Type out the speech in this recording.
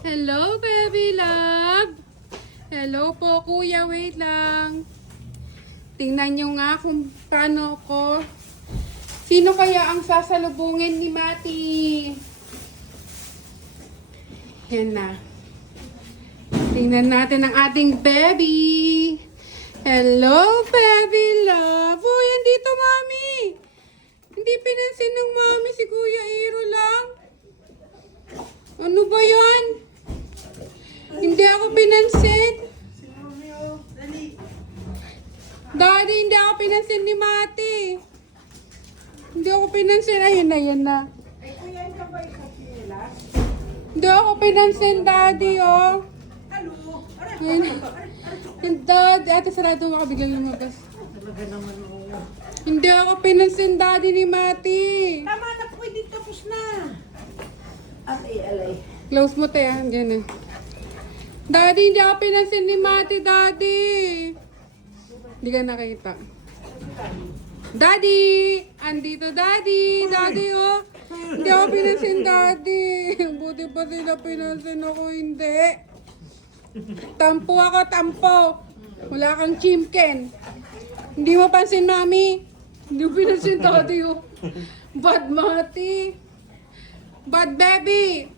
Hello, baby love. Hello po, kuya. Wait lang. Tingnan nyo nga kung paano ko. Sino kaya ang sasalubungin ni Mati? Yan na. Tingnan natin ang ating baby. Hello, baby love. Uy, andito, mami. Hindi pinansin ng mami si Kuya Iro lang. Ano ba yan? Hindi ako pinansin. Daddy, hindi ako pinansin ni Mati. Hindi ako pinansin. Ayun na, yan na. Hindi ako pinansin, Daddy, oh. Yan. Yan, Daddy. Ate, sarado mo ka biglang lumabas. Hindi ako pinansin, Daddy, ni Mati. Tama na po, hindi tapos na. Alay. Close mo, te, ah. Diyan, eh. Daddy, hindi ako pinansin ni Mati, Daddy. Hindi ka nakita. Daddy! Andito, Daddy! Daddy, oh! Hindi ako pinansin, Daddy. Buti pa sila pinansin ako, hindi. Tampo ako, tampo. Wala kang chimken. Hindi mo pansin, Mami. Hindi mo pinansin, Daddy, oh. Bad Mati. Bad baby.